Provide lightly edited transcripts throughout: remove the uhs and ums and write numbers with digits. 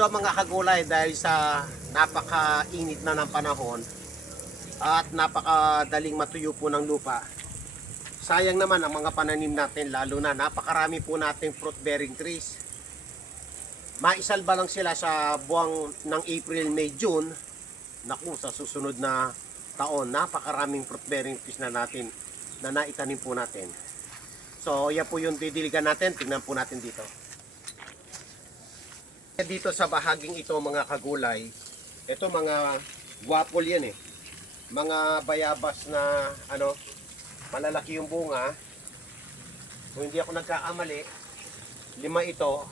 So mga kagulay, dahil sa napakainit na ng panahon at napakadaling matuyo po ng lupa, sayang naman ang mga pananim natin, lalo na napakarami po nating fruit bearing trees. Maisalba lang sila sa buwang ng April, May, June. Naku, sa susunod na taon, napakaraming fruit bearing trees na natin na naitanim po natin. So yan po yung didiligan natin. Tingnan po natin dito. Dito sa bahaging ito mga kagulay, ito mga guwapol yan eh. Mga bayabas na malalaki yung bunga. Kung hindi ako nagkakamali, 5 ito,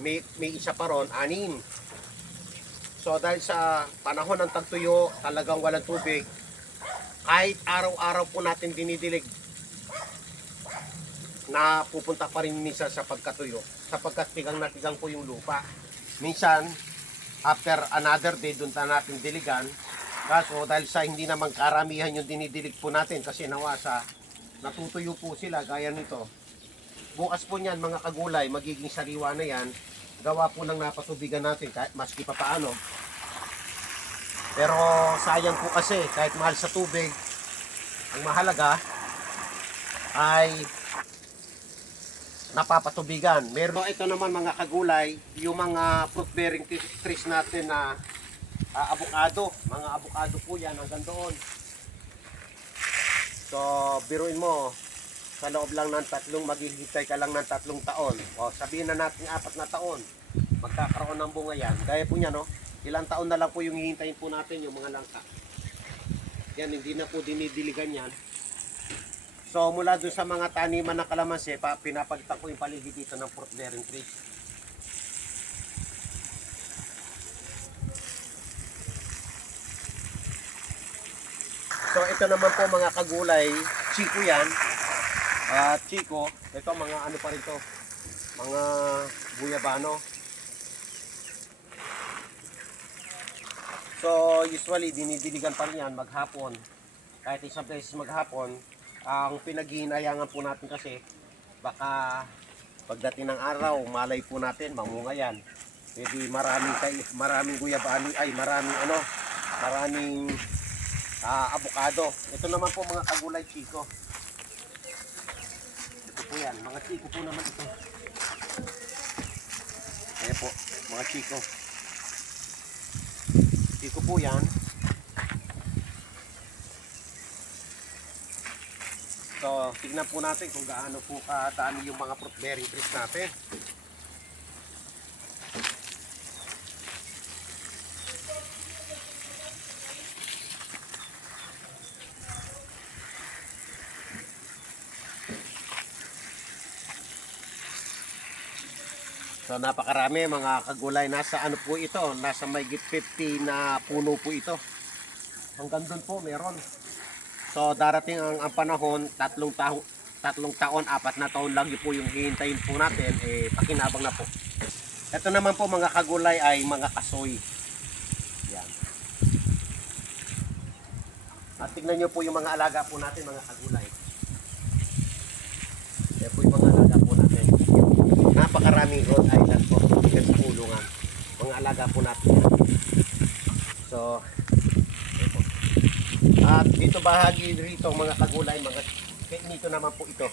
may isa pa ron, 6. So dahil sa panahon ng tagtuyo, talagang walang tubig, kahit araw-araw po natin dinidilig, na pupunta pa rin minsan sa pagkatuyo, sapagkat tigang na tigang po yung lupa. Minsan, after another day, doon natin diligan. Kaso dahil sa hindi naman karamihan yung dinidilig po natin, kasi nawasa, natutuyo po sila gaya nito. Bukas po niyan mga kagulay, magiging sariwa na yan. Gawa po ng napatubigan natin, kahit maski pa paano. Pero sayang po kasi, kahit mahal sa tubig, ang mahalaga ay napapatubigan. Meron ito naman mga kagulay, yung mga fruit bearing trees natin na avocado. Mga avocado po yan hanggang doon. So biruin mo, sa loob lang ng maghihintay ka lang ng 3 taon. O sabihin na natin 4 na taon, magkakaroon ng bunga yan. Gaya po niya, no? Ilang taon na lang po yung hihintayin po natin yung mga langka. Yan, hindi na po dinidiligan yan. So mula dun sa mga taniman ng kalamansi, pinapalitan ko yung paligid dito ng fruit bearing trees. So ito naman po mga kagulay, chiko yan. Chiko, ito mga ano pa rin to, mga guyabano. So usually dinidiligan pa rin yan maghapon. Kahit isang beses maghapon. Ang pinaghihinayangan po natin kasi baka pagdating ng araw, malay po natin, mamunga yan. Pwede maraming guyabano, maraming avocado. Ito naman po mga kagulay chiko. Ito po yan, mga chiko po naman ito. Ayan po, mga chiko. Chiko po yan. So, tignan po natin kung gaano po kadami yung mga fruit bearing trees natin. So, napakarami mga kagulay. Nasa ano po ito? Nasa mayigit 50 na puno po ito. Hanggang doon po meron. So darating ang panahon, 3 taon, 4 na taon lang po yung hihintayin po natin, pakinabang na po. Ito naman po mga kagulay ay mga kasoy. Yan. At tignan nyo po yung mga alaga po natin mga kagulay. Yan po yung mga alaga po natin. Napakaraming Rhode Island po, bigat sa kulungan. Mga alaga po natin yan. So, at dito bahagi rito mga kagulay, mga kainito naman po ito.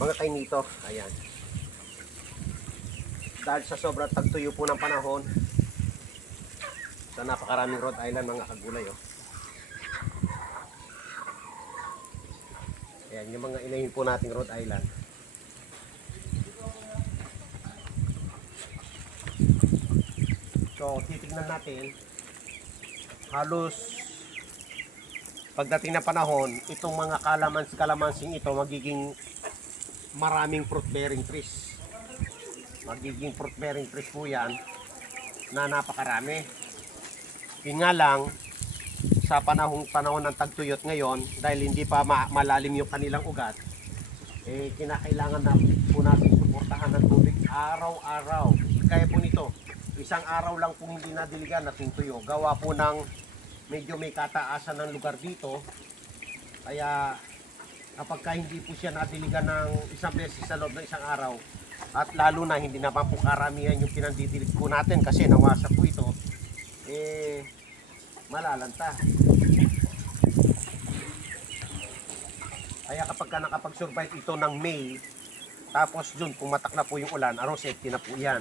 Mga kainito, ayan. Dahil sa sobrang tagtuyo po ng panahon, sa napakaraming Rhode Island mga kagulay. Oh. Ayan, yung mga inahin po nating Rhode Island. So, titignan natin, halos pagdating ng panahon, itong mga kalamansing ito magiging maraming fruit bearing trees. Magiging fruit bearing trees po yan na napakarami. Yun nga lang, sa panahon ng tagtuyot ngayon, dahil hindi pa malalim yung kanilang ugat, kinakailangan na po natin suportahan ng tubig araw-araw. Kaya po nito, isang araw lang po hindi nadiligan na tutuyo. Gawa po ng medyo may kataasan ng lugar dito, kaya kapag hindi po siya nadiligan ng isang beses sa loob ng isang araw, At lalo na hindi naman po karamihan yung pinandidilig po natin kasi nawasa po ito, malalanta. Kaya kapag ka nakapag-survive ito ng May, tapos June, pumatak na po yung ulan, safety na po yan.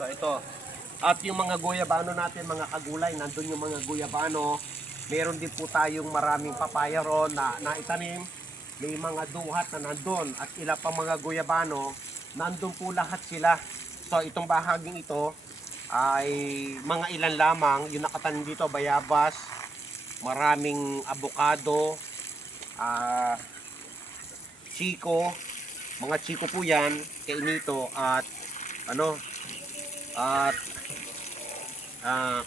So ito, at yung mga guyabano natin, mga kagulay, nandun yung mga guyabano. Meron din po tayong maraming papaya ron na naitanim. May mga duhat na nandun at ilan pa mga guyabano, nandun po lahat sila. So itong bahaging ito ay mga ilan lamang. Yung nakatanim dito, bayabas, maraming abukado, chiko, mga chiko po yan, kainito at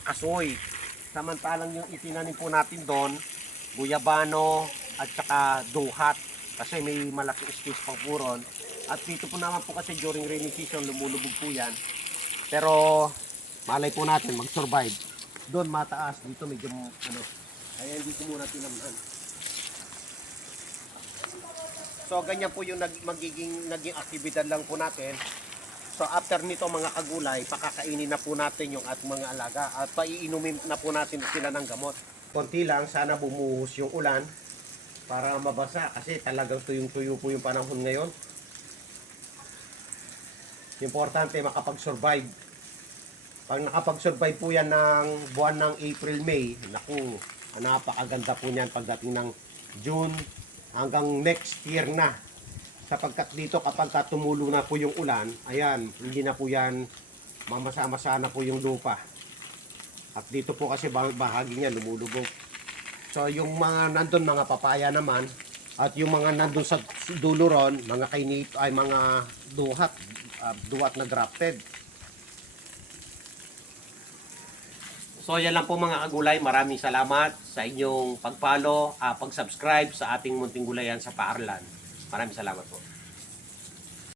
kasoy. Samantalang yung itinanim po natin doon, guyabano at saka duhat. Kasi may malaking space pang puron. At dito po naman po kasi during rainy season, lumulubog po yan. Pero malay po natin mag-survive. Doon mataas, dito medyo kaya hindi ko muna tinamaan. So ganyan po yung naging aktibidad lang po natin. So after nito mga kagulay, pakakainin na po natin yung ating mga alaga at paiinumin na po natin sila ng gamot. Konti lang, sana bumuhos yung ulan para mabasa kasi talagang tuyong-tuyo po yung panahon ngayon. Importante makapag-survive. Pag nakapag-survive po yan ng buwan ng April, May, naku, napakaganda po niyan pagdating ng June hanggang next year na. Sapagkat dito kapag tumulo na po yung ulan, ayan, hindi na po yan mamasa-masa na po yung lupa. At dito po kasi bahagi niya lumulubog. So yung mga nandun, mga papaya naman, at yung mga nandun sa dulo ron, mga kainito ay mga duhat na grafted. So yan lang po mga kagulay, maraming salamat sa inyong pag-follow, pag-subscribe sa ating munting gulayan sa Paarlan. Maraming salamat po.